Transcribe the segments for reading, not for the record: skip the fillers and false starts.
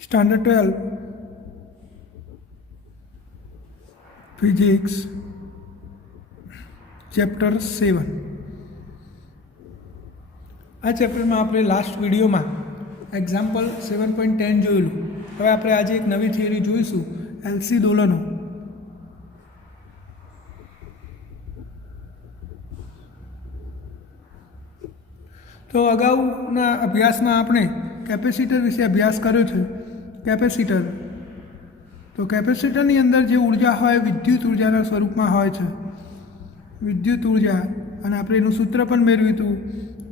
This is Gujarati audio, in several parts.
Standard 12 Physics Chapter 7 આ ચેપ્ટરમાં આપણે લાસ્ટ વિડીયોમાં એક્ઝામ્પલ 7.10 જોયેલું. હવે આપણે આજે એક નવી થિયરી જોઈશું, એલસી દોલનો. તો અગાઉના અભ્યાસમાં આપણે કેપેસિટર વિશે અભ્યાસ કર્યો છે. કેપેસિટર, તો કેપેસિટરની અંદર જે ઉર્જા હોય વિદ્યુત ઉર્જાના સ્વરૂપમાં હોય છે, વિદ્યુત ઉર્જા. અને આપણે એનું સૂત્ર પણ મેળવ્યું હતું,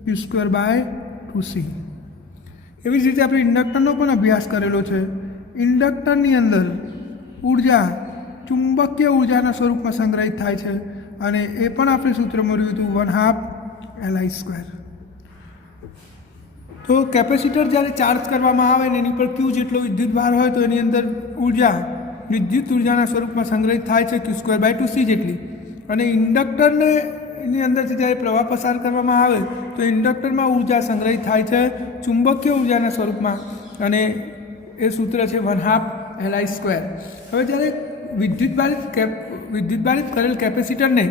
Q²/2C. એવી જ રીતે આપણે ઇન્ડક્ટરનો પણ અભ્યાસ કરેલો છે. ઇન્ડક્ટરની અંદર ઉર્જા ચુંબકીય ઉર્જાના સ્વરૂપમાં સંગ્રહિત થાય છે, અને એ પણ આપણે સૂત્ર મેળવ્યું હતું 1/2Li². તો કેપેસિટર જ્યારે ચાર્જ કરવામાં આવે ને એની પર Q જેટલો વિદ્યુત ભાર હોય તો એની અંદર ઉર્જા વિદ્યુત ઉર્જાના સ્વરૂપમાં સંગ્રહિત થાય છે Q²/2C જેટલી. અને ઇન્ડક્ટરને એની અંદરથી જ્યારે પ્રવાહ પસાર કરવામાં આવે તો ઇન્ડક્ટરમાં ઉર્જા સંગ્રહિત થાય છે ચુંબકીય ઉર્જાના સ્વરૂપમાં, અને એ સૂત્ર છે 1/2Li². હવે જ્યારે વિદ્યુતભારિત કરેલ કેપેસિટરને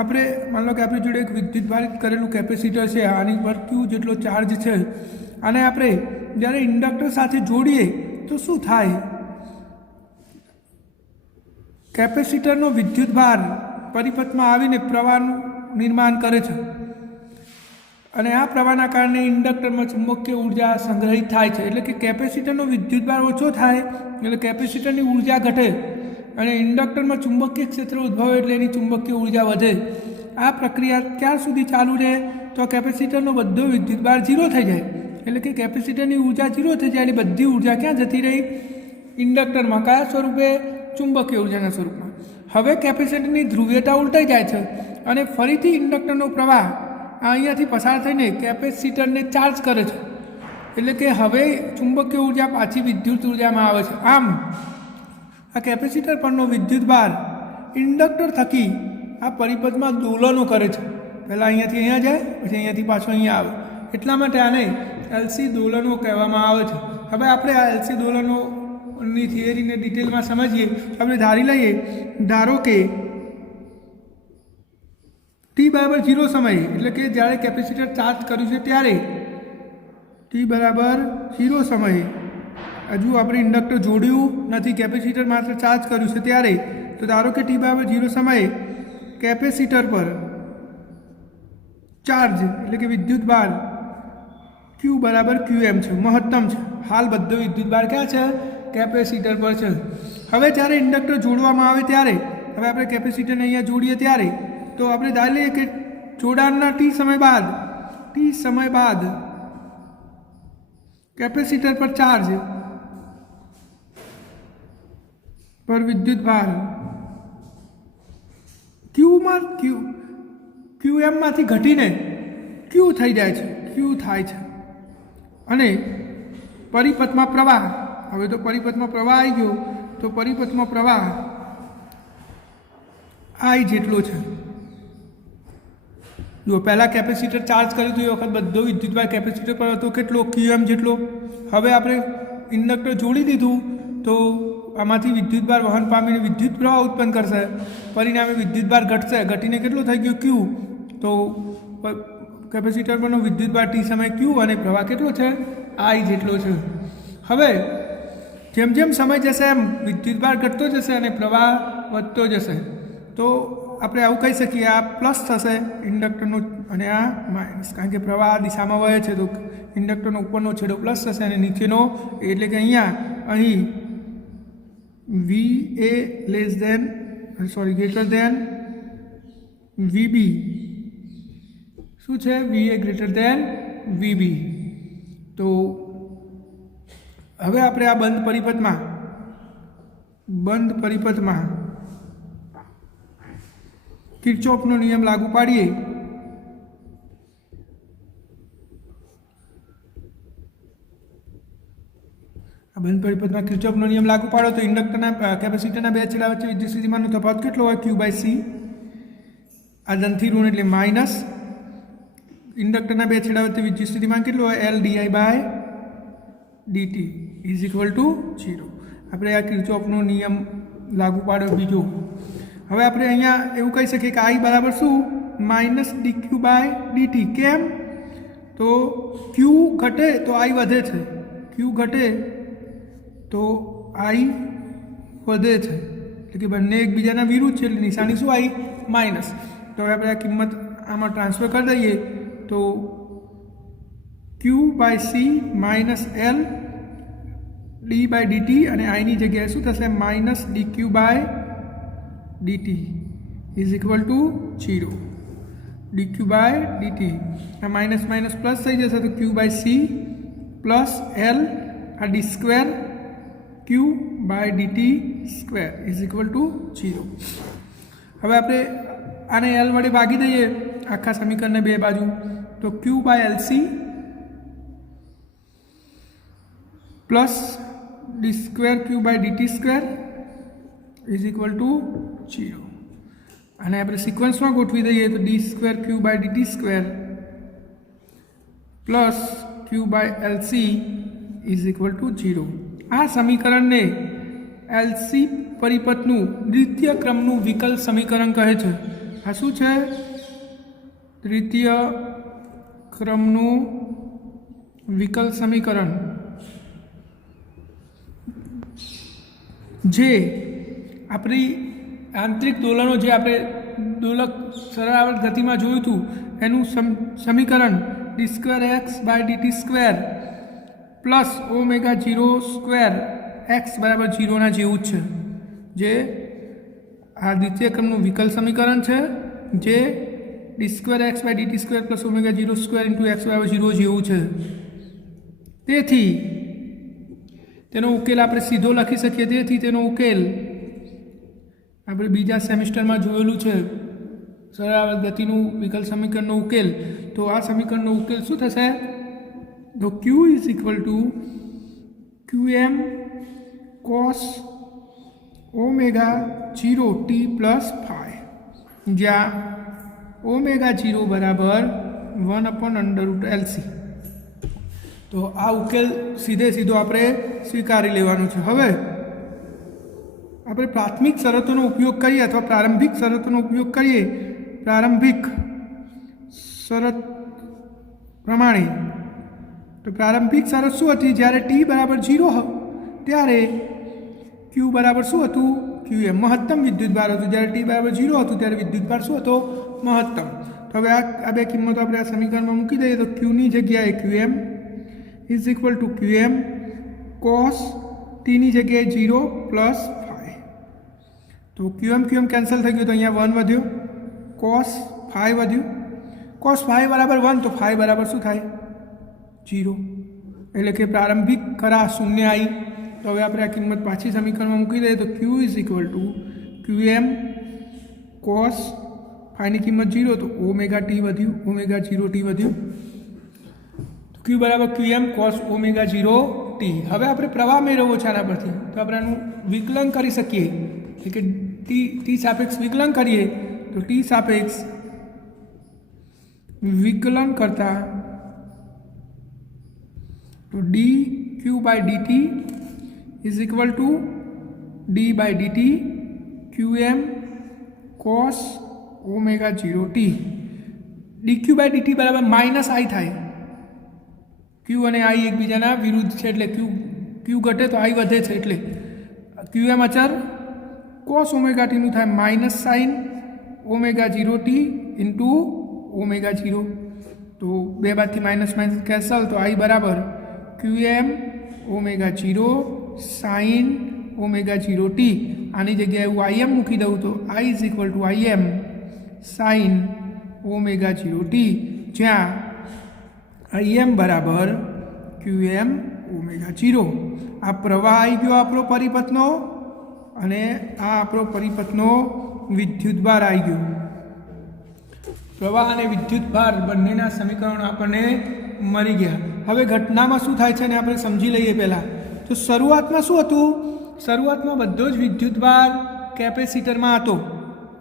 આપણે માન લો કે આપણી જોડે એક વિદ્યુતભારિત કરેલું કેપેસિટર છે, આની પર Q જેટલો ચાર્જ છે, અને આપણે જ્યારે ઇન્ડક્ટર સાથે જોડીએ તો શું થાય? કેપેસિટરનો વિદ્યુતભાર પરિપથમાં આવીને પ્રવાહનું નિર્માણ કરે છે, અને આ પ્રવાહના કારણે ઇન્ડક્ટરમાં ચુંબકીય ઉર્જા સંગ્રહિત થાય છે. એટલે કે કેપેસિટરનો વિદ્યુતભાર ઓછો થાય એટલે કેપેસિટરની ઉર્જા ઘટે, અને ઇન્ડક્ટરમાં ચુંબકીય ક્ષેત્ર ઉદ્ભવે એટલે એની ચુંબકીય ઉર્જા વધે. આ પ્રક્રિયા ક્યાં સુધી ચાલુ રહે? તો કેપેસિટરનો બધો વિદ્યુતભાર 0 થઈ જાય. એટલે કે કેપેસિટરની ઉર્જા 0 થઈ જાય, એટલે બધી ઉર્જા ક્યાં જતી રહી? ઇન્ડક્ટરમાં. કયા સ્વરૂપે? ચુંબકીય ઉર્જાના સ્વરૂપમાં. હવે કેપેસિટરની ધ્રુવીયતા ઉલટાઈ જાય છે, અને ફરીથી ઇન્ડક્ટરનો પ્રવાહ અહીંયાથી પસાર થઈને કેપેસિટરને ચાર્જ કરે છે. એટલે કે હવે ચુંબકીય ઉર્જા પાછી વિદ્યુત ઉર્જામાં આવે છે. આમ આ કેપેસિટર પરનો વિદ્યુતભાર ઇન્ડક્ટર થકી આ પરિપથમાં દોલનો કરે છે. પહેલાં અહીંયાથી અહીંયા જાય, પછી અહીંયાથી પાછો અહીંયા આવે. એટલા માટે આને એલસી દોલનો કહેવામાં આવે છે. હવે આપણે આ એલસી દોલનોની થિયરીને ડિટેલમાં સમજીએ. આપણે ધારી લઈએ, ધારો કે t=0 સમયે, એટલે કે જ્યારે કેપેસિટર ચાર્જ કર્યું છે ત્યારે t=0 સમયે, હજુ આપણે ઇન્ડક્ટર જોડ્યું નથી, કેપેસિટર માત્ર ચાર્જ કર્યું છે ત્યારે, તો ધારો કે t=0 સમયે કેપેસિટર પર ચાર્જ એટલે કે વિદ્યુતભાર Q=Qm છે, મહત્તમ છે. હાલ બધો વિદ્યુતભાર ક્યાં છે? કેપેસિટર પર છે. હવે જ્યારે ઇન્ડક્ટર જોડવામાં આવે ત્યારે, હવે આપણે કેપેસિટરને અહીંયા જોડીએ ત્યારે, તો આપણે ધારી લઈએ કે જોડાણના t સમય બાદ કેપેસિટર પર ચાર્જ પર વિદ્યુતભાર Qm માંથી ઘટીને Q થઈ જાય છે, Q થાય છે. અને પરિપથમાં પ્રવાહ, હવે તો પરિપથમાં પ્રવાહ આવી ગયો, તો પરિપથમાં પ્રવાહ I જેટલો છે. જો પહેલાં કેપેસિટર ચાર્જ કર્યું હતું એ વખત બધો વિદ્યુતભાર કેપેસિટર પર હતો કેટલો? Qm જેટલો. હવે આપણે ઇન્ડક્ટર જોડી દીધું તો આમાંથી વિદ્યુતભાર વહન પામીને વિદ્યુત પ્રવાહ ઉત્પન્ન કરશે, પરિણામે વિદ્યુતભાર ઘટશે. ઘટીને કેટલો થઈ ગયો? Q. તો કેપેસિટર પરનો વિદ્યુતભાર t સમય Q, અને પ્રવાહ કેટલો છે? I જેટલો છે. હવે જેમ જેમ સમય જશે એમ વિદ્યુતભાર ઘટતો જશે અને પ્રવાહ વધતો જશે. તો આપણે આવું કહી શકીએ, આ પ્લસ થશે ઇન્ડક્ટરનો, અને આ માઇનસ, કારણ કે પ્રવાહ આ દિશામાં વહે છે. તો ઇન્ડક્ટરનો ઉપરનો છેડો પ્લસ થશે અને નીચેનો, એટલે કે અહીં ગ્રેટર દેન VB. શું છે? VA greater than VB. તો હવે આપણે આ બંધ પરિપથમાં કિર્ચોફનો નિયમ લાગુ પાડીએ. આ બંધ પરિપથમાં કિર્ચોફનો નિયમ લાગુ પાડો તો ઇન્ડક્ટરના કેપેસિટરના બે છેડા વચ્ચે વિદ્યુત સ્થિતિમાનનો તફાવત કેટલો હોય? Q/C. આ ધનથી ઋણ એટલે માઇનસ. ઇન્ડક્ટરના બે છેડા વચ્ચે વિદ્યુત સ્થિતિમાન કેટલું હોય? L/di/dt. Is equal to 0. આપણે આ કિર્ચોફનો નિયમ લાગુ પાડ્યો બીજો. હવે આપણે અહીંયા એવું કહી શકીએ કે આઈ બરાબર શું -dq/dt. કેમ? તો ક્યુ ઘટે તો આઈ વધે છે, ક્યુ ઘટે તો આઈ વધે છે, એટલે કે બંને એકબીજાના વિરુદ્ધ છે, એટલે નિશાની શું આવી માઇનસ. તો હવે આપણે આ કિંમત આમાં ટ્રાન્સફર કરી દઈએ તો q/c -l d/dt અને આઈની જગ્યાએ શું થશે -dq/dt is equal to 0. dq/dt આ માઇનસ માઇનસ પ્લસ થઈ જશે તો q/c પ્લસ l આ d square q/dt square is equal to 0. હવે આપણે આને l વડે ભાગી દઈએ આખા સમીકરણને બે બાજુ તો q/lc plus d square q/dt square is equal to 0. અને આપણે સિક્વન્સમાં ગોઠવી દઈએ તો d square q/dt square plus q/lc is equal to 0. આ સમીકરણને એલસી પરિપથનું દ્વિતીય ક્રમનું વિકલ સમીકરણ કહે છે. આ શું છે? દ્વિતીય ક્રમનું વિકલ સમીકરણ, જે આપણી આંતરિક દોલનો જે આપણે દોલક સરળ ગતિમાં જોયું હતું એનું સમીકરણ d2x/dt square plus ω0 square x બરાબર 0 જેવું જ છે, જે આ દ્વિતીય ક્રમનું વિકલ સમીકરણ છે, જે d2x/dt square plus ω0 square into x બરાબર 0 જેવું છે. તેથી તેનો ઉકેલ આપણે સીધો લખી શકીએ. તેથી તેનો ઉકેલ આપણે બીજા સેમિસ્ટરમાં જોયેલું છે, સરળ ગતિનું વિકલ સમીકરણનો ઉકેલ. તો આ સમીકરણનો ઉકેલ શું થશે? તો q is equal two qm cos ω0t plus phi, જ્યાં ω0 બરાબર 1/√LC. તો આ ઉકેલ સીધો આપણે સ્વીકારી લેવાનું છે. હવે આપણે પ્રાથમિક શરતોનો ઉપયોગ કરીએ અથવા પ્રારંભિક શરતોનો ઉપયોગ કરીએ. પ્રારંભિક શરત પ્રમાણે તો પ્રારંભિક શરત શું હતી? જ્યારે t બરાબર 0 ત્યારે q બરાબર શું હતું? qm મહત્તમ વિદ્યુતભાર હતું. જ્યારે t બરાબર 0 હતું ત્યારે વિદ્યુતભાર શું હતો? મહત્તમ. તો હવે આ બે કિંમતો આપણે આ સમીકરણમાં મૂકી દઈએ તો q ની જગ્યાએ qm is equal two qm cos t ની જગ્યાએ 0 પ્લસ phi. તો qm કેન્સલ થઈ ગયું તો અહીંયા 1 વધ્યો, cos phi વધ્યું. cos phi બરાબર 1 તો phi બરાબર શું થાય? 0. એટલે કે પ્રારંભિક ખરા શૂન્ય આવી. તો હવે આપણે આ કિંમત પાછી સમીકરણમાં મૂકી દઈએ તો q is equal two qm cos phi ની કિંમત 0 તો ωt વધ્યું, ω0t વધ્યું. q બરાબર qm cos ω0t. હવે આપણે પ્રવાહ મેળવવો છે આના પરથી, તો આપણે આનું વિકલન કરી શકીએ. એટલે કે t સાપેક્ષ વિકલન કરીએ તો t સાપેક્ષ વિકલન કરતા તો dq/dt is equal two d/dt qm cos ω0t. dq/dt બરાબર -i થાય. q અને i એકબીજાના વિરુદ્ધ છે, એટલે q ઘટે તો i વધે છે, એટલે qm અચર cos ω t નું થાય -sin ω0t ઇન્ટુ ω0. તો બે બાદથી માઇનસ માઇનસ કેન્સલ તો i બરાબર qm ω0 sin ω0t. આની જગ્યાએ હું im મૂકી દઉં તો i is equal two im sin ω0t, જ્યાં im બરાબર qm ω0. આ પ્રવાહ આવી ગયો આપણો પરિપથનો, અને આ આપણો પરિપથનો વિદ્યુતભાર આવી ગયો. પ્રવાહ અને વિદ્યુતભાર બંનેના સમીકરણો આપણને મળી ગયા. હવે ઘટનામાં શું થાય છે ને આપણે સમજી લઈએ. પહેલાં તો શરૂઆતમાં શું હતું? શરૂઆતમાં બધો જ વિદ્યુતભાર કેપેસિટરમાં હતો,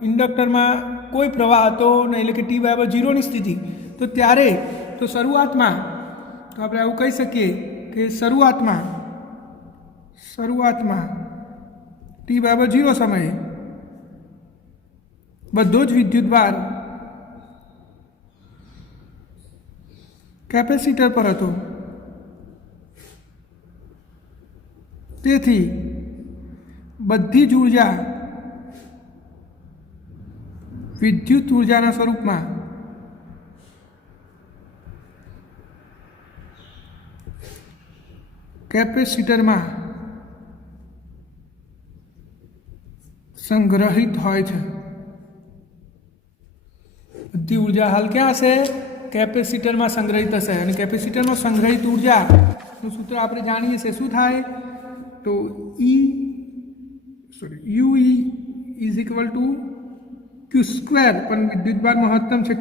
ઇન્ડક્ટરમાં કોઈ પ્રવાહ હતો નહીં, એટલે કે t બરાબર 0ની સ્થિતિ. તો ત્યારે તો શરૂઆતમાં તો આપણે આવું કહી શકીએ કે શરૂઆતમાં શરૂઆતમાં t=0 સમયે બધો જ વિદ્યુતભાર કેપેસિટર પર હતો, તેથી બધી જ ઉર્જા વિદ્યુત ઉર્જાના સ્વરૂપમાં કેપેસિટરમાં સંગ્રહિત હોય છે। બધી ઉર્જા હાલ ક્યાં હશે? કેપેસિટરમાં સંગ્રહિત હશે, અને કેપેસિટરમાં સંગ્રહિત ઉર્જાનું સૂત્ર આપણે જાણીએ છીએ। શું થાય? તો UE is equal two Q², પણ વિદ્યુતભાર મહત્તમ છે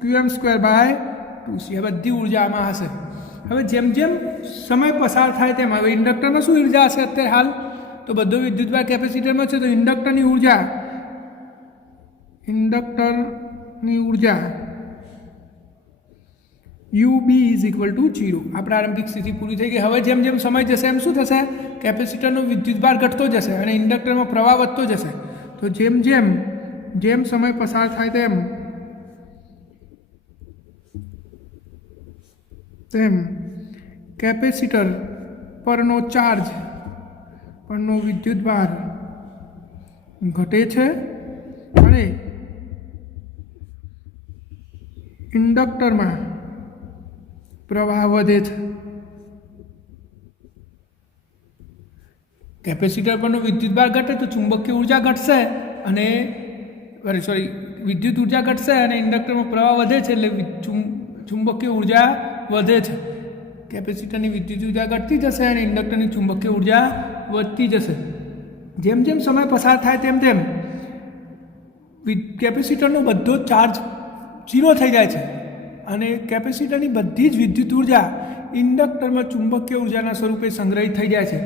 Qm²/2c। આ બધી ઉર્જા આમાં હશે। હવે જેમ જેમ સમય પસાર થાય તેમ હવે ઇન્ડક્ટરમાં શું ઉર્જા હશે અત્યારે હાલ? તો બધો વિદ્યુતભાર કેપેસિટરમાં છે, તો ઇન્ડક્ટરની ઉર્જા UB ઇઝ ઇક્વલ ટુ 0। આ પ્રારંભિક સ્થિતિ પૂરી થઈ ગઈ। હવે જેમ જેમ સમય જશે એમ શું થશે? કેપેસિટરનો વિદ્યુતભાર ઘટતો જશે અને ઇન્ડક્ટરમાં પ્રવાહ વધતો જશે। તો જેમ સમય પસાર થાય તેમ કેપેસિટર પરનો વિદ્યુતભાર ઘટે છે અને ઇન્ડક્ટરમાં પ્રવાહ વધે છે। કેપેસિટર પરનો વિદ્યુતભાર ઘટે તો ચુંબકીય ઉર્જા ઘટશે અને વિદ્યુત ઉર્જા ઘટશે અને ઇન્ડક્ટરમાં પ્રવાહ વધે છે, એટલે ચુંબકીય ઉર્જા વધે છે। કેપેસિટરની વિદ્યુત ઉર્જા ઘટતી જશે અને ઇન્ડક્ટરની ચુંબકીય ઉર્જા વધતી જશે। જેમ જેમ સમય પસાર થાય તેમ કેપેસિટરનો બધો ચાર્જ 0 થઈ જાય છે અને કેપેસિટરની બધી જ વિદ્યુત ઉર્જા ઇન્ડક્ટરમાં ચુંબકીય ઉર્જાના સ્વરૂપે સંગ્રહિત થઈ જાય છે।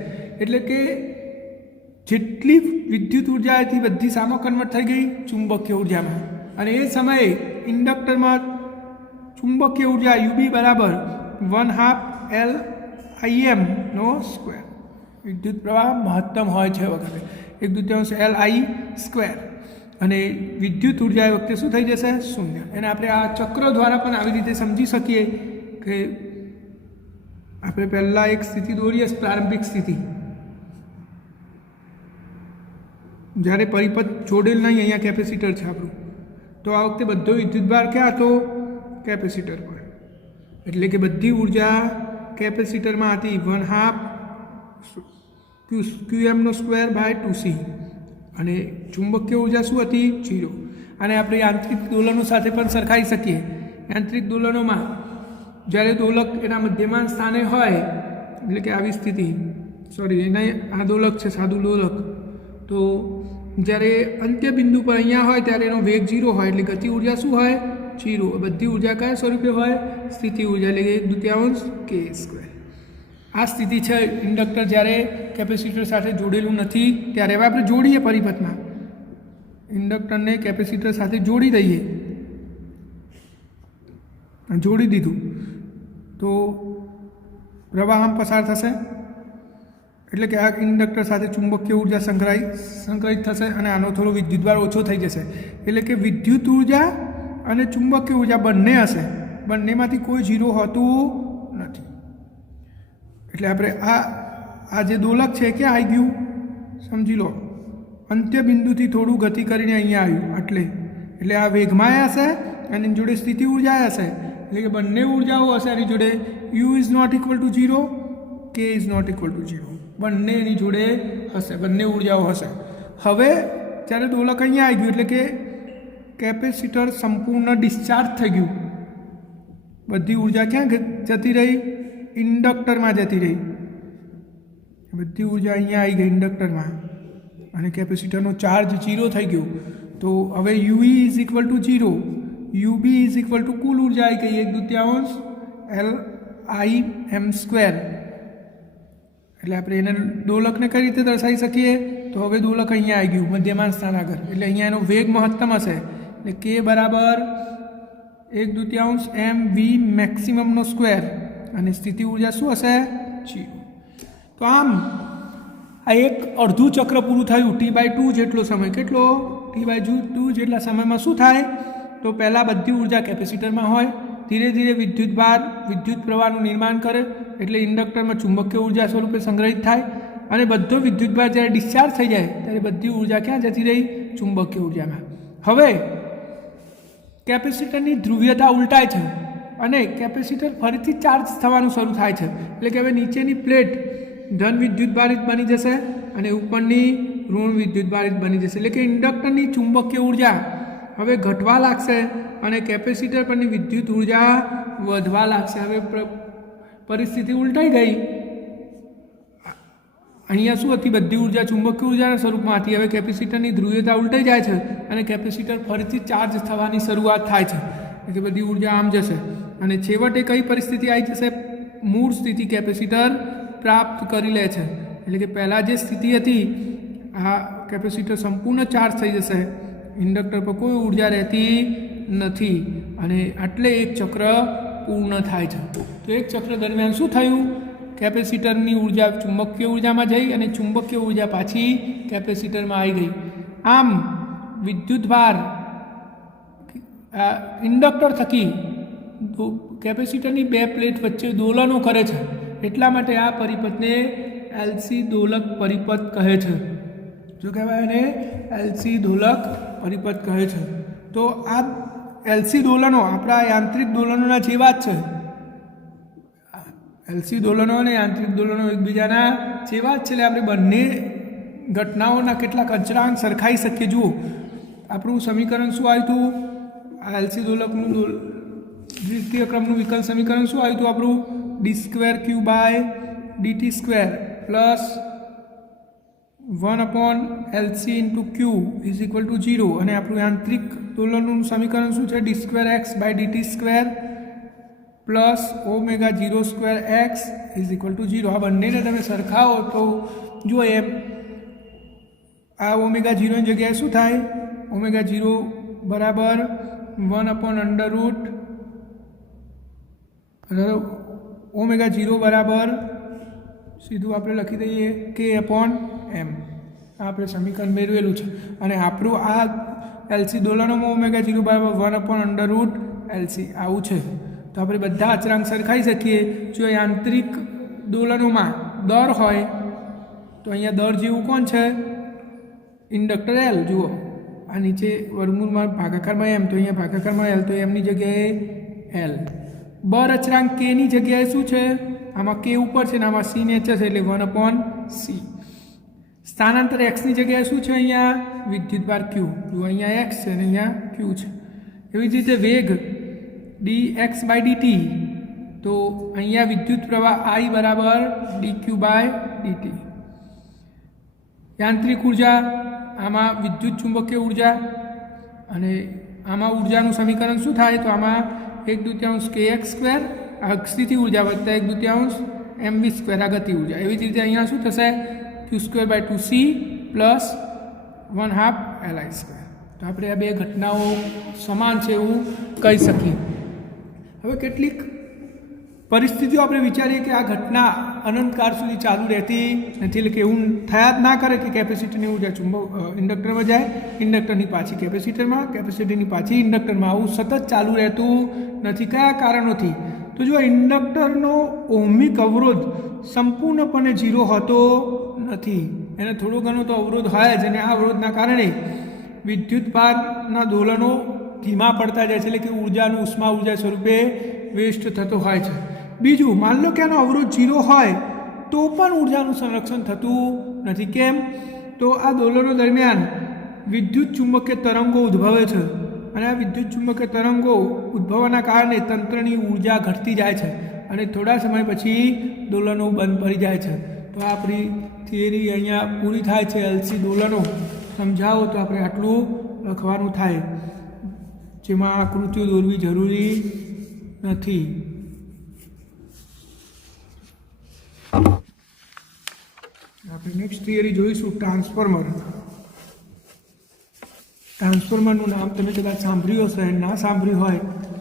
એટલે કે જેટલી વિદ્યુત ઉર્જા હતી બધી સામો કન્વર્ટ થઈ ગઈ ચુંબકીય ઉર્જામાં, અને એ સમયે ઇન્ડક્ટરમાં ચુંબકીય ઉર્જા UB બરાબર 1/2 LIm²। વિદ્યુત પ્રવાહ મહત્તમ હોય છે વખતે 1/2 LI², અને વિદ્યુત ઉર્જા એ વખતે શું થઈ જશે? 0। એને આપણે આ ચક્ર દ્વારા પણ આવી રીતે સમજી શકીએ કે આપણે પહેલાં એક સ્થિતિ દોરીએ, પ્રારંભિક સ્થિતિ, જ્યારે પરિપથ જોડેલ નહીં, અહીંયા કેપેસિટર છે આપણું, તો આ વખતે બધો વિદ્યુતભાર ક્યાં હતો? કેપેસિટર પર, એટલે કે બધી ઉર્જા કેપેસિટરમાં હતી 1/2 Qm²/2c, અને ચુંબકીય ઉર્જા શું હતી? 0। અને આપણે યાંત્રિક દોલનો સાથે પણ સરખાવી શકીએ। યાંત્રિક દોલનોમાં જ્યારે દોલક એના મધ્યમાન સ્થાને હોય, એટલે કે આવી સ્થિતિ, આ દોલક છે સાદું દોલક, તો જ્યારે અંત્ય બિંદુ પર અહીંયા હોય ત્યારે એનો વેગ 0 હોય, એટલે ગતિ ઉર્જા શું હોય? 0। બધી ઉર્જા કયા સ્વરૂપે હોય? સ્થિતિ ઉર્જા, એટલે 1/2 k²। આ સ્થિતિ છે ઇન્ડક્ટર જ્યારે કેપેસિટર સાથે જોડેલું નથી ત્યારે। હવે આપણે જોડીએ પરિપથમાં, ઇન્ડક્ટરને કેપેસિટર સાથે જોડી દઈએ, જોડી દીધું તો પ્રવાહ આમ પસાર થશે, એટલે કે આ ઇન્ડક્ટર સાથે ચુંબકીય ઉર્જા સંગ્રહિત થશે અને આનો થોડો વિદ્યુતભાર ઓછો થઈ જશે, એટલે કે વિદ્યુત ઉર્જા અને ચુંબકીય ઉર્જા બંને હશે, બંનેમાંથી કોઈ 0 હોતું નથી। એટલે આપણે આ જે દોલક છે ક્યાં આવી ગયું? સમજી લો, અંત્ય બિંદુથી થોડું ગતિ કરીને અહીંયા આવ્યું, એટલે આ વેગમાં હશે અને એની જોડે સ્થિતિ ઉર્જા હશે, એટલે કે બંને ઉર્જાઓ હશે એની જોડે। U is not equal to 0, K is not equal to 0, બંને એની જોડે હશે, બંને ઉર્જાઓ હશે। હવે જ્યારે દોલક અહીંયા આવી ગયું, એટલે કે કેપેસિટર સંપૂર્ણ ડિસ્ચાર્જ થઈ ગયું, બધી ઉર્જા ક્યાં જતી રહી? ઇન્ડક્ટરમાં જતી રહી, બધી ઉર્જા અહીંયા આવી ગઈ ઇન્ડક્ટરમાં, અને કેપેસિટરનો ચાર્જ 0 થઈ ગયો। તો હવે UE is equal to 0, UB is equal to કુલ ઉર્જા આવી ગઈ 1/2 LIm²। એટલે આપણે એને દોલકને કઈ રીતે દર્શાવી શકીએ? તો હવે દોલક અહીંયા આવી ગયું મધ્યમાન સ્થાન આગળ, એટલે અહીંયા એનો વેગ મહત્તમ હશે, એટલે K બરાબર 1/2 MV મેક્સિમમનો સ્ક્વેર, અને સ્થિતિ ઉર્જા શું હશે? 0। તો આમ આ એક અડધું ચક્ર પૂરું થયું T/2 જેટલો સમય, કેટલો T/2 જેટલા સમયમાં શું થાય તો પહેલાં બધી ઉર્જા કેપેસિટરમાં હોય, ધીરે ધીરે વિદ્યુત પ્રવાહનું નિર્માણ કરે એટલે ઇન્ડક્ટરમાં ચુંબકીય ઉર્જા સ્વરૂપે સંગ્રહિત થાય અને બધો વિદ્યુતભાર જ્યારે ડિસ્ચાર્જ થઈ જાય ત્યારે બધી ઉર્જા ક્યાં જતી રહી? ચુંબકીય ઉર્જામાં. હવે કેપેસિટરની ધ્રુવીયતા ઉલટાય છે અને કેપેસિટર ફરીથી ચાર્જ થવાનું શરૂ થાય છે, એટલે કે હવે નીચેની પ્લેટ ધન વિદ્યુતભારિત બની જશે અને ઉપરની ઋણ વિદ્યુતભારિત બની જશે, એટલે કે ઇન્ડક્ટરની ચુંબકીય ઉર્જા હવે ઘટવા લાગશે અને કેપેસિટર પરની વિદ્યુત ઉર્જા વધવા લાગશે. હવે પરિસ્થિતિ ઉલટાઈ ગઈ. અહીંયા શું હતી? બધી ઉર્જા ચુંબકીય ઉર્જાના સ્વરૂપમાં હતી. હવે કેપેસિટરની ધ્રુવીયતા ઉલટાઈ જાય છે અને કેપેસિટર ફરીથી ચાર્જ થવાની શરૂઆત થાય છે, એટલે બધી ઉર્જા આમ જશે અને છેવટે કઈ પરિસ્થિતિ આવી જશે? મૂળ સ્થિતિ કેપેસિટર પ્રાપ્ત કરી લે છે, એટલે કે પહેલાં જે સ્થિતિ હતી આ કેપેસિટર સંપૂર્ણ ચાર્જ થઈ જશે, ઇન્ડક્ટર પર કોઈ ઉર્જા રહેતી નથી અને આટલે એક ચક્ર પૂર્ણ થાય છે. તો એક ચક્ર દરમિયાન શું થયું? કેપેસિટરની ઉર્જા ચુંબકીય ઉર્જામાં જઈ અને ચુંબકીય ઉર્જા પાછી કેપેસિટરમાં આવી ગઈ. આમ વિદ્યુતભાર ઇન્ડક્ટર થકી કેપેસિટરની બે પ્લેટ વચ્ચે દોલનો કરે છે, એટલા માટે આ પરિપથને એલસી દોલક પરિપથ કહે છે. શું કહેવાય એને? એલસી દોલક પરિપથ કહે છે. તો આ એલસી દોલનો આપણા યાંત્રિક દોલનોના જેવા જ છે. એલસી દોલનો અને યાંત્રિક દોલનો એકબીજાના જેવા જ છે, એટલે આપણે બંને ઘટનાઓના કેટલાક અચળાંક સરખાઈ શકીએ. જુઓ આપણું સમીકરણ શું આવ્યું હતું? આ એલસી દોલકનું દ્વિતીય ક્રમનું વિકલ સમીકરણ શું આવ્યું હતું આપણું? d²q/dt² પ્લસ 1/LC × Q = 0 અને આપણું યાંત્રિક દોલનનું સમીકરણ શું છે? d²x/dt² plus ω02x = 0. આ બંનેને તમે સરખાવો તો જુઓ એમ આ ω0 ની જગ્યાએ શું થાય? ω0 બરાબર 1/√, ω0 બરાબર સીધું આપણે લખી દઈએ k/m. આપણે સમીકરણ મેળવેલું છે અને આપણું આ એલસી દોલનોમાં ω0 બરાબર 1/√LC આવું છે. તો આપણે બધા અચળાંક સરખાઈ શકીએ. જો યાંત્રિક દોલનોમાં દર હોય તો અહીંયા દર જેવું કોણ છે? Inductor L. જુઓ આ નીચે વર્ગમૂળમાં ભાગાકારમાં m, તો અહીંયા ભાગાકારમાં L, તો એમની જગ્યાએ L. બર અચળાંક k ની જગ્યાએ શું છે? આમાં k ઉપર છે ને આમાં c નીચે છે એટલે 1/c. સ્થાનાંતર x ની જગ્યાએ શું છે? અહીંયા વિદ્યુતભાર q. જો અહીંયા x છે અને અહીંયા q છે. એવી જ રીતે વેગ dx/dt, તો અહીંયા વિદ્યુત પ્રવાહ I બરાબર dq/dt. યાંત્રિક ઉર્જા આમાં વિદ્યુત ચુંબકીય ઉર્જા અને આમાં ઉર્જાનું સમીકરણ શું થાય? તો આમાં 1/2 kx² આ સ્થિતિ ઉર્જા વત્તા 1/2 mv² આ ગતિ ઉર્જા. એવી જ રીતે અહીંયા શું થશે? q²/2c plus 1/2 li². તો આપણે આ બે ઘટનાઓ સમાન છે એવું કહી શકીએ. હવે કેટલીક પરિસ્થિતિઓ આપણે વિચારીએ કે આ ઘટના અનંતકાળ સુધી ચાલુ રહેતી નથી, એટલે કે એવું થયા જ ના કરે કે કેપેસિટરની ઉર્જા ઇન્ડક્ટરમાં જાય, ઇન્ડક્ટરની પાછી કેપેસિટરમાં, કેપેસિટરની પાછી ઇન્ડક્ટરમાં. આવું સતત ચાલુ રહેતું નથી. કયા કારણોથી? તો જો ઇન્ડક્ટરનો ઓહમિક અવરોધ સંપૂર્ણપણે 0 હોતો નથી, એને થોડો ઘણો તો અવરોધ હોય જ અને આ અવરોધના કારણે વિદ્યુતભારના દોલનો ધીમા પડતા જાય છે, એટલે કે ઉર્જાનું ઉષ્મા ઉર્જા સ્વરૂપે વેસ્ટ થતો હોય છે. બીજું, માન લો કે આનો અવરોધ 0 હોય તો પણ ઉર્જાનું સંરક્ષણ થતું નથી. કેમ? તો આ દોલનો દરમિયાન વિદ્યુત ચુંબકીય તરંગો ઉદ્ભવે છે અને આ વિદ્યુત ચુંબકીય તરંગો ઉદ્ભવવાના કારણે તંત્રની ઉર્જા ઘટતી જાય છે અને થોડા સમય પછી દોલનો બંધ પડી જાય છે. તો આપણી થિયરી અહીંયા પૂરી થાય છે. એલસી દોલનો સમજાવો તો આપણે આટલું લખવાનું થાય, જેમાં આકૃતિઓ દોરવી જરૂરી નથી. આપણે નેક્સ્ટ થિયરી જોઈશું ટ્રાન્સફોર્મર. ટ્રાન્સફોર્મરનું નામ તમે કદાચ સાંભળ્યું હશે, ના સાંભળ્યું હોય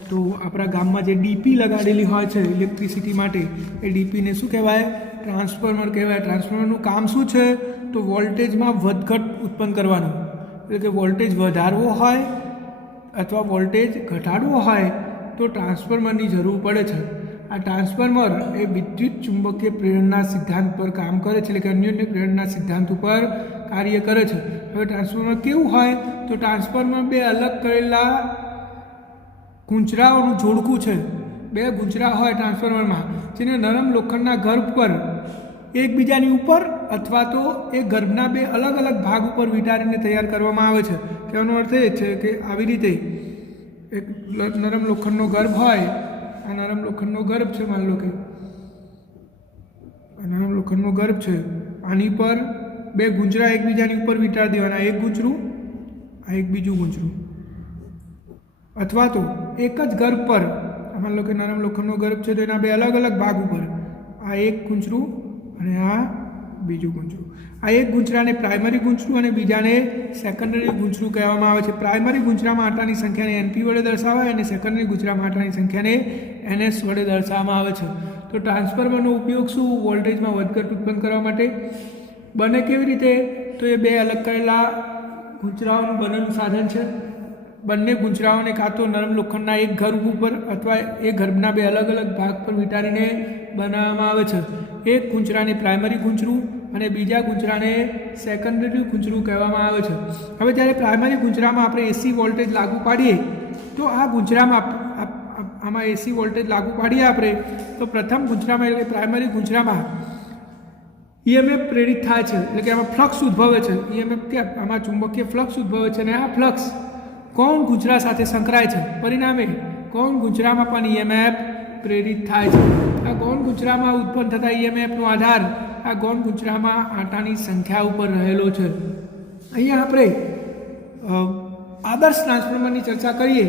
તો આપણા ગામમાં જે ડીપી લગાડેલી હોય છે ઇલેક્ટ્રિસિટી માટે, એ ડીપીને શું કહેવાય? ટ્રાન્સફોર્મર કહેવાય. ટ્રાન્સફોર્મરનું કામ શું છે? તો વોલ્ટેજમાં વધઘટ ઉત્પન્ન કરવાનું. એટલે કે વોલ્ટેજ વધારવો હોય અથવા વોલ્ટેજ ઘટાડવો હોય તો ટ્રાન્સફોર્મરની જરૂર પડે છે. આ ટ્રાન્સફોર્મર એ વિદ્યુત ચુંબકીય પ્રેરણના સિદ્ધાંત પર કામ કરે છે, એટલે કે અન્યોન્ય પ્રેરણના સિદ્ધાંત ઉપર કાર્ય કરે છે. હવે ટ્રાન્સફોર્મર કેવું હોય? તો ટ્રાન્સફોર્મર બે અલગ કરેલા ગૂંચરાઓનું જોડકું છે. બે ગૂંચરા હોય ટ્રાન્સફોર્મરમાં, જેને નરમ લોખંડના ગર્ભ પર એકબીજાની ઉપર અથવા તો એ ગર્ભના બે અલગ અલગ ભાગ ઉપર વીંટાળીને તૈયાર કરવામાં આવે છે. કહેવાનો અર્થ એ છે કે આવી રીતે એક નરમ લોખંડનો ગર્ભ હોય. આ નરમ લોખંડનો ગર્ભ છે, માન લો કે નરમ લોખંડનો ગર્ભ છે. આની પર બે ગૂંચરા એકબીજાની ઉપર વીંટાળી દેવાના. એક ગૂંચરું, આ એક બીજું ગૂંચરું. અથવા તો એક જ ગર્ભ પર, માન લો કે નરમ લોખંડનો ગર્ભ છે તો એના બે અલગ અલગ ભાગ ઉપર આ એક ગૂંચરું અને આ બીજું ગૂંચરું. આ એક ગૂંચરાને પ્રાઇમરી ગૂંચરું અને બીજાને સેકન્ડરી ગૂંચરું કહેવામાં આવે છે. પ્રાઇમરી ગૂંચરામાં આંટાની સંખ્યાને NP વડે દર્શાવાય અને સેકન્ડરી ગૂંચરામાં આંટાની સંખ્યાને NS વડે દર્શાવવામાં આવે છે. તો ટ્રાન્સફોર્મરનો ઉપયોગ શું? વોલ્ટેજમાં વધઘટ ઉત્પન્ન કરવા માટે. બને કેવી રીતે? તો એ બે અલગ કરેલા ગૂંચરાઓનું બનેલું સાધન છે. બંને ગૂંચરાઓને કાં તો નરમ લોખંડના એક ગર્ભ ઉપર અથવા એ ગર્ભના બે અલગ અલગ ભાગ પર વીંટાળીને બનાવવામાં આવે છે. એક ગૂંચરાને પ્રાઇમરી ગૂંચરું અને બીજા ગૂંચરાને સેકન્ડરી ગૂંચરું કહેવામાં આવે છે. હવે જ્યારે પ્રાઇમરી ગૂંચરામાં આપણે AC વોલ્ટેજ લાગુ પાડીએ તો આ ગૂંચરામાં આમાં AC વોલ્ટેજ લાગુ પાડીએ આપણે તો પ્રથમ ગૂંચરામાં એટલે કે પ્રાઇમરી ગૂંચરામાં EMF પ્રેરિત થાય છે, એટલે કે આમાં ફ્લક્સ ઉદ્ભવે છે. EMF કે આમાં ચુંબકીય ફ્લક્સ ઉદ્ભવે છે અને આ ફ્લક્સ કોણ ગૂંચરા સાથે સંકળાય છે. પરિણામે કોણ ગૂંચરામાં પણ EMF પ્રેરિત થાય છે. આ ગૌણ ગૂંચરામાં ઉત્પન્ન થતા EMFનો આધાર આ ગૌણ ગૂંચરામાં આંટાની સંખ્યા ઉપર રહેલો છે. અહીંયા આપણે આદર્શ ટ્રાન્સફોર્મરની ચર્ચા કરીએ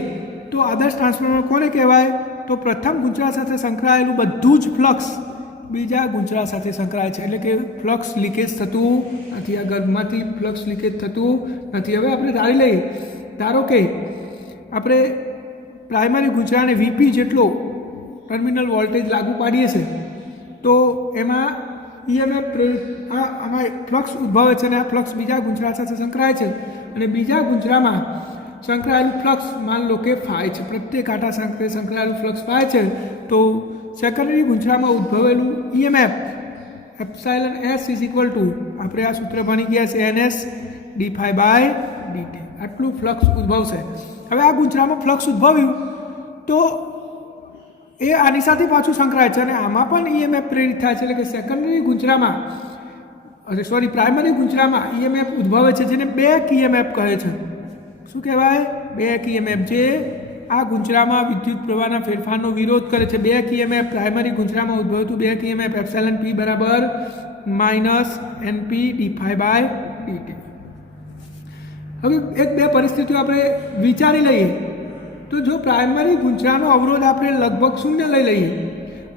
તો આદર્શ ટ્રાન્સફોર્મર કોને કહેવાય? તો પ્રથમ ગૂંચરા સાથે સંકળાયેલું બધું જ ફ્લક્સ બીજા ગૂંચરા સાથે સંકળાય છે, એટલે કે ફ્લક્સ લીકેજ થતું નથી. આ ગર્ભમાંથી ફ્લક્સ લીકેજ થતું નથી. હવે આપણે ધારો કે આપણે પ્રાઇમરી ગૂંચરાને VP જેટલો ટર્મિનલ વોલ્ટેજ લાગુ પાડીએ છીએ તો એમાં EMF આમાં ફ્લક્સ ઉદ્ભવે છે અને આ ફ્લક્સ બીજા ગૂંચરા સાથે સંકળાય છે અને બીજા ગૂંચરામાં સંકળાયેલું ફ્લક્સ માન લો કે ફાય છે. પ્રત્યેક આંટા સાથે સંકળાયેલું ફ્લક્સ ફાય છે. તો સેકન્ડરી ગૂંચરામાં ઉદ્ભવેલું EMF એપ્સાઇલન S આપણે આ સૂત્ર ભણી ગયા છે NS dφ/dt. આટલું ફ્લક્સ ઉદ્ભવશે. હવે આ ગૂંચરામાં ફ્લક્સ ઉદ્ભવ્યું તો એ આની સાથે પાછું સંકળાય છે અને આમાં પણ EMF પ્રેરિત થાય છે, એટલે કે સેકન્ડરી ગૂંચરામાં પ્રાઇમરી ગૂંચરામાં EMF ઉદ્ભવે છે, જેને બેક EMF કહે છે. શું કહેવાય? બેક EMF, જે આ ગૂંચરામાં વિદ્યુત પ્રવાહના ફેરફારનો વિરોધ કરે છે. બેક EMF પ્રાઇમરી ગૂંચરામાં ઉદ્ભવતું બેક EMF એપ્સિલોન P બરાબર -NP dφ/dt. હવે એક બે પરિસ્થિતિઓ આપણે વિચારી લઈએ તો જો પ્રાઇમરી ગૂંચરાનો અવરોધ આપણે લગભગ 0 લઈ લઈએ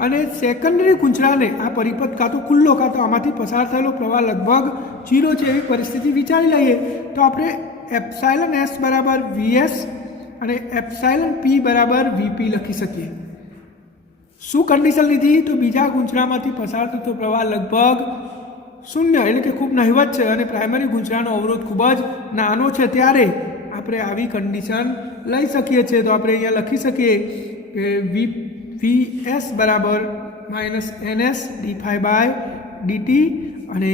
અને સેકન્ડરી ગૂંચરાને આ પરિપથ કાં તો ખુલ્લો કાં તો આમાંથી પસાર થયેલો પ્રવાહ લગભગ 0 છે એવી પરિસ્થિતિ વિચારી લઈએ તો આપણે એપ્સિલોન S બરાબર VS અને એપ્સિલોન P બરાબર VP લખી શકીએ. શું કન્ડિશન લીધી? તો બીજા ગૂંચરામાંથી પસાર થતો પ્રવાહ લગભગ 0 એટલે કે ખૂબ નહિવત છે અને પ્રાઇમરી ગૂંચરાનો અવરોધ ખૂબ જ નાનો છે, ત્યારે આપણે આવી કન્ડિશન લઈ શકીએ છીએ. તો આપણે અહીંયા લખી શકીએ કે VS બરાબર -NS dφ/dt અને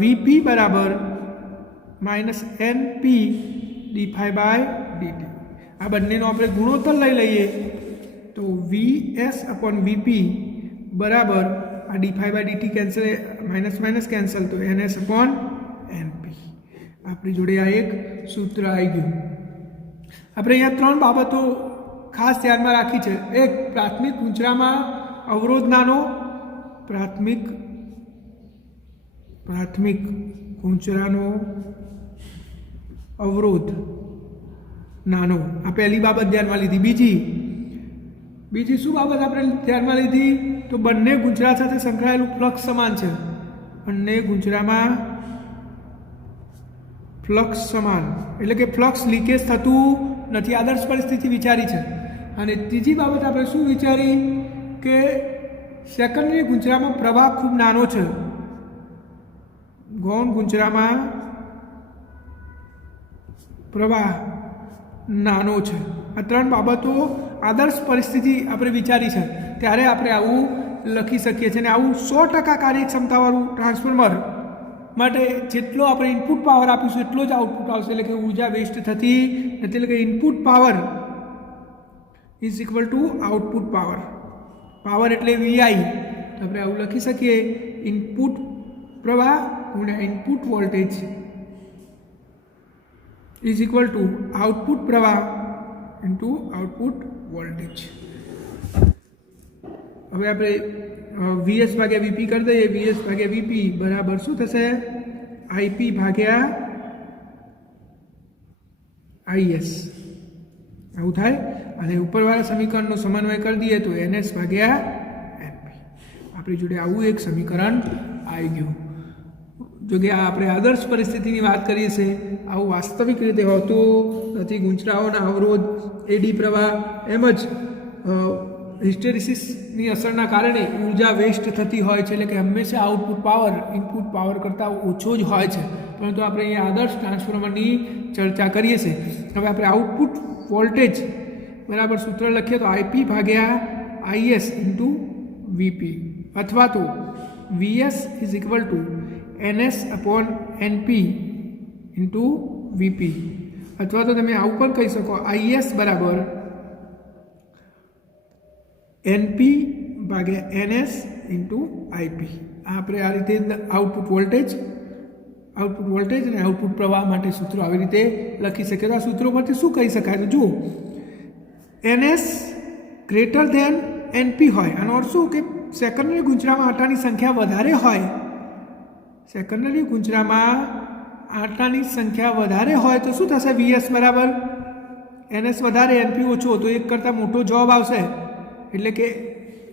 VP બરાબર -NP dφ/dt. આ બંનેનો આપણે ગુણોત્તર લઈ લઈએ તો VS/VP બરાબર આ dφ/dt કેન્સલ, માઇનસ કેન્સલ, તો NS/NP. આપણી જોડે આ એક સૂત્ર આવી ગયું. આપણે અહીંયા 3 બાબતો ખાસ ધ્યાનમાં રાખી છે. એક, પ્રાથમિક ગૂંચરામાં અવરોધ નાનો, પ્રાથમિક ગૂંચરાનો અવરોધ નાનો. આ પહેલી બાબત ધ્યાનમાં લીધી. બીજી શું બાબત આપણે ધ્યાનમાં લીધી? તો બંને ગૂંચરા સાથે સંકળાયેલું ફ્લક્સ સમાન છે. બંને ગૂંચરામાં ફ્લક્સ સમાન, એટલે કે ફ્લક્સ લીકેજ થતું નથી. આદર્શ પરિસ્થિતિ વિચારી છે. અને ત્રીજી બાબત આપણે શું વિચારી કે સેકન્ડરી ગુંચરામાં પ્રવાહ ખૂબ નાનો છે, ગૌણ ગુંચરામાં પ્રવાહ નાનો છે. આ 3 બાબતો આદર્શ પરિસ્થિતિ આપણે વિચારી છે ત્યારે આપણે આવું લખી શકીએ છીએ. અને આવું 100% કાર્યક્ષમતાવાળું ટ્રાન્સફોર્મર માટે જેટલો આપણે ઇનપુટ પાવર આપીશું એટલો જ આઉટપુટ આવશે, એટલે કે ઉર્જા વેસ્ટ થતી નથી. એટલે કે input power is equal two output power. Power એટલે વીઆઈ. તો આપણે આવું લખી શકીએ, ઇનપુટ પ્રવાહ ગુણ્યા input voltage is equal two output પ્રવાહ ઇન્ટુ આઉટપુટ વોલ્ટેજ. હવે આપણે વીએસ ભાગ્યા વીપી કરી દઈએ. વીએસ ભાગ્યા વીપી બરાબર શું થશે? આઈપી ભાગ્યા આઈએસ. આવું થાય. અને ઉપરવાળા સમીકરણનો સમન્વય કરી દઈએ તો એનએસ ભાગ્યા એનપી. આપણી જોડે આવું એક સમીકરણ આવી ગયું. જો કે આ આપણે આદર્શ પરિસ્થિતિની વાત કરીએ છીએ, આવું વાસ્તવિક રીતે હોતું નથી. ગુંચરાઓના અવરોધ, એડી પ્રવાહ એમ જ હિસ્ટેરિસિસની અસરના કારણે ઉર્જા વેસ્ટ થતી હોય છે. એટલે કે હંમેશા આઉટપુટ પાવર ઇનપુટ પાવર કરતાં ઓછો જ હોય છે. પરંતુ આપણે અહીંયા આદર્શ ટ્રાન્સફોર્મરની ચર્ચા કરીએ છીએ. હવે આપણે આઉટપુટ વોલ્ટેજ બરાબર સૂત્ર લખીએ તો આઈપી ભાગ્યા આઈએસ ઇન્ટુ વીપી, અથવા તો VS is equal two NS upon NP into VP, અથવા તો તમે આવું પણ કહી શકો આઈએસ બરાબર એનપી ભાગ્યા એનએસ ઇન્ટુ આઈપી. આપણે આ રીતે આઉટપુટ વોલ્ટેજ અને આઉટપુટ પ્રવાહ માટે સૂત્રો આવી રીતે લખી શકીએ. તો આ સૂત્રો પરથી શું કહી શકાય? તો જુઓ, એનએસ ગ્રેટર ધેન એનપી હોય. આનો અર્થ શું કે સેકન્ડરી ગુંચરામાં આંટાની સંખ્યા વધારે હોય, સેકન્ડરી ગુંચરામાં આંટાની સંખ્યા વધારે હોય તો શું થશે? વીએસ બરાબર એનએસ વધારે એનપી ઓછો, તો એક કરતાં મોટો જવાબ આવશે. એટલે કે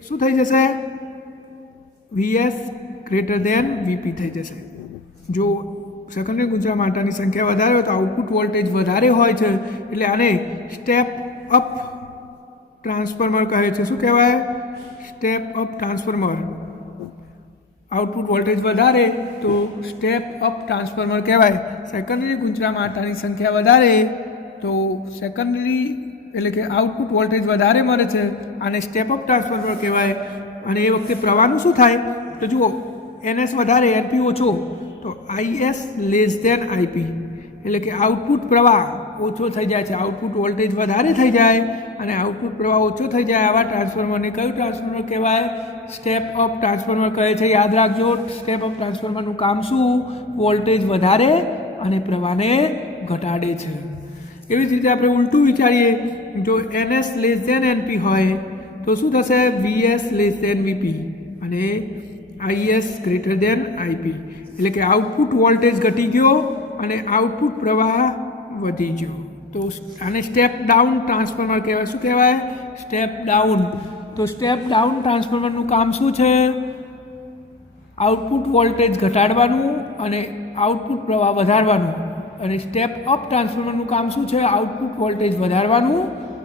શું થઈ જશે? વીએસ ગ્રેટર ધેન વીપી થઈ જશે. જો સેકન્ડરી ગુંચરામાં આંટાની સંખ્યા વધારે હોય તો આઉટપુટ વોલ્ટેજ વધારે હોય છે, એટલે આને સ્ટેપ અપ ટ્રાન્સફોર્મર કહે છે. શું કહેવાય? Step up transformer. Output voltage વધારે તો સ્ટેપ અપ ટ્રાન્સફોર્મર કહેવાય. સેકન્ડરી ગુંચરામાં આંટાની સંખ્યા વધારે તો સેકન્ડરી એટલે કે આઉટપુટ વોલ્ટેજ વધારે મળે છે, આને સ્ટેપ અપ ટ્રાન્સફોર્મર કહેવાય. અને એ વખતે પ્રવાહનું શું થાય? તો જુઓ, એનએસ વધારે એનપી ઓછો, તો આઈએસ લેસ ધેન આઈપી, એટલે કે આઉટપુટ પ્રવાહ ઓછો થઈ જાય છે, આઉટપુટ વોલ્ટેજ વધારે થઈ જાય અને આઉટપુટ પ્રવાહ ઓછો થઈ જાય. આવા ટ્રાન્સફોર્મરને કયું ટ્રાન્સફોર્મર કહેવાય? સ્ટેપ અપ ટ્રાન્સફોર્મર કહે છે. યાદ રાખજો, સ્ટેપ અપ ટ્રાન્સફોર્મરનું કામ શું? વોલ્ટેજ વધારે અને પ્રવાહને ઘટાડે છે. એવી જ રીતે આપણે ઉલટું વિચારીએ, જો એનએસ લેસ ધેન એનપી હોય તો શું થશે? વીએસ લેસ ધેન વીપી અને આઈએસ ગ્રેટર ધેન આઈપી. એટલે કે આઉટપુટ વોલ્ટેજ ઘટી ગયો અને આઉટપુટ પ્રવાહ વધી ગયો. તો આને સ્ટેપ ડાઉન ટ્રાન્સફોર્મર કહેવાય. શું કહેવાય? Step down. તો સ્ટેપ ડાઉન ટ્રાન્સફોર્મરનું કામ શું છે? આઉટપુટ વોલ્ટેજ ઘટાડવાનું અને આઉટપુટ પ્રવાહ વધારવાનું. અને સ્ટેપ અપ ટ્રાન્સફોર્મરનું કામ શું છે? આઉટપુટ વોલ્ટેજ વધારવાનું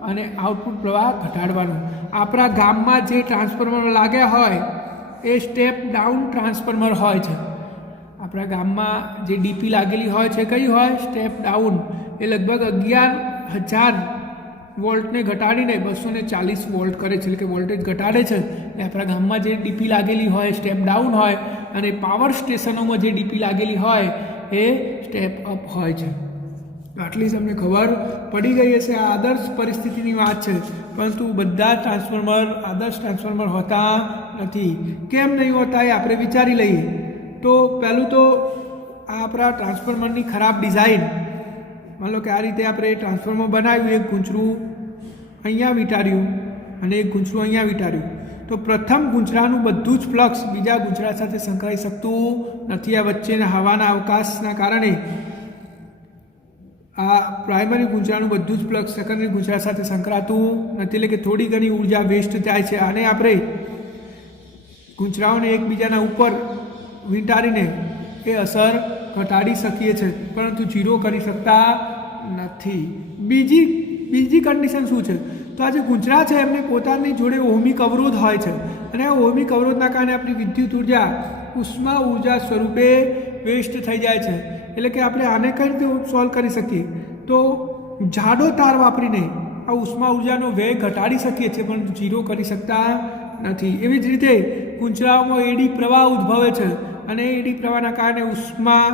અને આઉટપુટ પ્રવાહ ઘટાડવાનું. આપણા ગામમાં જે ટ્રાન્સફોર્મર લાગ્યા હોય એ સ્ટેપ ડાઉન ટ્રાન્સફોર્મર હોય છે. આપણા ગામમાં જે ડીપી લાગેલી હોય છે કઈ હોય? Step down. એ લગભગ 11,000 વોલ્ટને ઘટાડીને 240 વોલ્ટ કરે છે, એટલે કે વોલ્ટેજ ઘટાડે છે. એટલે આપણા ગામમાં જે ડીપી લાગેલી હોય સ્ટેપ ડાઉન હોય, અને પાવર સ્ટેશનોમાં જે ડીપી લાગેલી હોય એ સ્ટેપ અપ હોય છે. આટલી જ અમને ખબર પડી ગઈ હશે. આ આદર્શ પરિસ્થિતિની વાત છે, પરંતુ બધા ટ્રાન્સફોર્મર આદર્શ ટ્રાન્સફોર્મર હોતા નથી. કેમ નહીં હોતા એ આપણે વિચારી લઈએ. તો પહેલું તો આપણા ટ્રાન્સફોર્મરની ખરાબ ડિઝાઇન. માનો કે આ રીતે આપણે ટ્રાન્સફોર્મર બનાવ્યું, એક ગૂંચરું અહીંયા વીંટાળ્યું અને એક ગૂંચરું અહીંયા વીંટાળ્યું, તો પ્રથમ ગૂંચરાનું બધું જ ફ્લક્સ બીજા ગૂંચરા સાથે સંકળાઈ શકતું નથી. આ વચ્ચેના હવાના અવકાશના કારણે આ પ્રાઇમરી ગૂંચરાનું બધું જ ફ્લક્સ સેકન્ડરી ગૂંચરા સાથે સંકળાતું નથી, એટલે કે થોડી ઘણી ઉર્જા વેસ્ટ થાય છે. આને આપણે ગૂંચરાઓને એકબીજાના ઉપર વીંટાળીને એ અસર ઘટાડી શકીએ છીએ, પરંતુ ઝીરો કરી શકતા નથી. બીજી કન્ડિશન શું છે? તો આ જે ગુંચરા છે એમને પોતાની જોડે ઓહમિક અવરોધ હોય છે અને આ ઓહમિક અવરોધના કારણે આપણી વિદ્યુત ઉર્જા ઉષ્મા ઉર્જા સ્વરૂપે વેસ્ટ થઈ જાય છે. એટલે કે આપણે આને કઈ રીતે સોલ્વ કરી શકીએ તો જાડો તાર વાપરીને આ ઉષ્મા ઉર્જાનો વ્યય ઘટાડી શકીએ છીએ પણ ઝીરો કરી શકતા નથી. એવી જ રીતે ગુંચરાઓમાં એડી પ્રવાહ ઉદ્ભવે છે અને એડી પ્રવાહના કારણે ઉષ્મા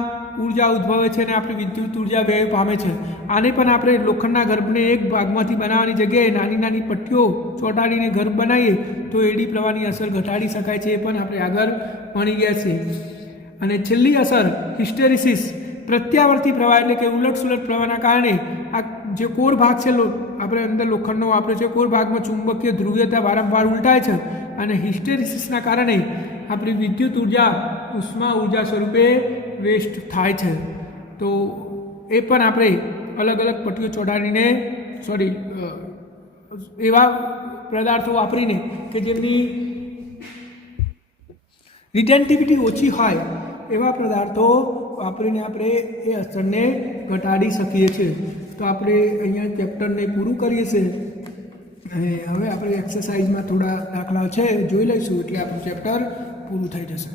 ઉર્જા ઉદ્ભવે છે અને આપણી વિદ્યુત ઉર્જા વ્યય પામે છે. આને પણ આપણે લોખંડના ગર્ભને એક ભાગમાંથી બનાવવાની જગ્યાએ નાની નાની પટ્ટીઓ ચોંટાડીને ગર્ભ બનાવીએ તો એડી પ્રવાહની અસર ઘટાડી શકાય છે. એ પણ આપણે આગળ ભણી ગયા છીએ. અને છેલ્લી અસર હિસ્ટેરિસિસ, પ્રત્યાવર્તી પ્રવાહ એટલે કે ઉલટસુલટ પ્રવાહના કારણે આ જે કોર ભાગ છે આપણે અંદર લોખંડનો વાપર્યો છે, કોર ભાગમાં ચુંબકીય ધ્રુવીયતા વારંવાર ઉલટાય છે અને હિસ્ટેરિસિસના કારણે આપણી વિદ્યુત ઉર્જા ઉષ્મા ઉર્જા સ્વરૂપે વેસ્ટ થાય છે. તો એ પણ આપણે અલગ અલગ પટ્ટીઓ ચોંટાડીને એવા પદાર્થો વાપરીને કે જેમની રિટેન્ટિવિટી ઓછી હોય એવા પદાર્થો વાપરીને આપણે એ અસરને ઘટાડી શકીએ છીએ. તો આપણે અહીંયા ચેપ્ટરને પૂરું કરીએ છીએ અને હવે આપણે એક્સરસાઇઝમાં થોડા દાખલાઓ છે જોઈ લઈશું એટલે આપણું ચેપ્ટર પૂરું થઈ જશે.